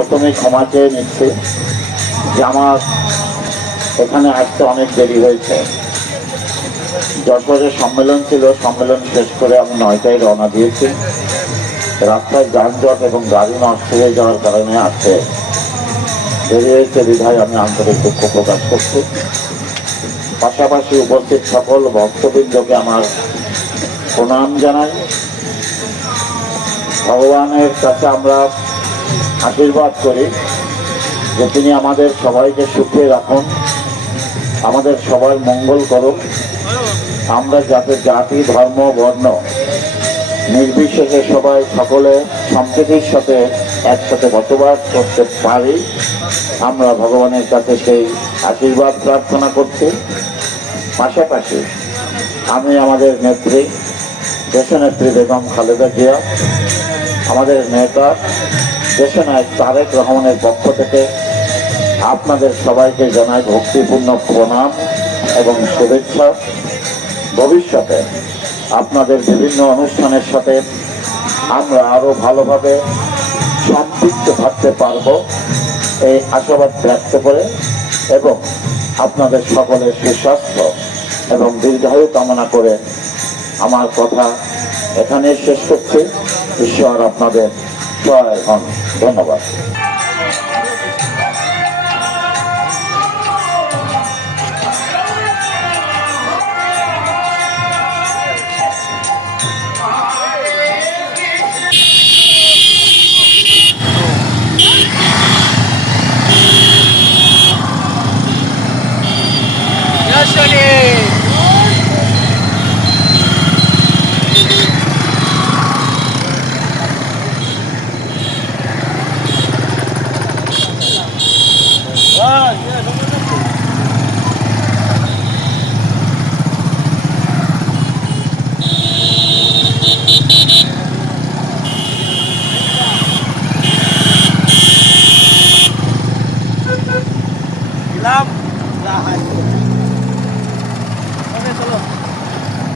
প্রথমে ক্ষমা চেয়ে নিচ্ছি যে আমার এখানে আসতে অনেক দেরি হয়েছে। যশোরে সম্মেলন ছিল, সম্মেলন শেষ করে আমি নয়টায় রওনা দিয়েছি। রাস্তায় যানজট এবং গাড়ি নষ্ট হয়ে যাওয়ার কারণে আসতে দেরি হয়েছে, বিধায় আমি আন্তরিক দুঃখ প্রকাশ করছি। পাশাপাশি উপস্থিত সকল ভক্তবৃন্দকে আমার প্রণাম জানাই। ভগবানের কাছে আমরা আশীর্বাদ করি যে তিনি আমাদের সবাইকে সুখে রাখুন, আমাদের সবাই মঙ্গল করুন আমরা যাতে জাতি, ধর্ম, বর্ণ নির্বিশেষে সবাই সকলে সম্প্রীতির সাথে একসাথে বসবাস করতে পারি, আমরা ভগবানের কাছে সেই আশীর্বাদ প্রার্থনা করছি। পাশাপাশি আমি আমাদের নেত্রী, দেশনেত্রী বেগম খালেদা জিয়া, আমাদের নেতা দেশনায়ক তারেক রহমানের পক্ষ থেকে আপনাদের সবাইকে জানাই ভক্তিপূর্ণ প্রণাম এবং শুভেচ্ছা। ভবিষ্যতে আপনাদের বিভিন্ন অনুষ্ঠানের সাথে আমরা আরও ভালোভাবে সম্পৃক্ত থাকতে পারব। এই আশাবাদ ব্যক্ত করে এবং আপনাদের সকলের সুস্বাস্থ্য এবং দীর্ঘায়ু কামনা করে আমার কথা এখানে শেষ করছি। ঈশ্বর আপনাদের সহায় হন ধন্যবাদ। Vâng, yeah, đúng rồi. Lam là hai. Ok, solo.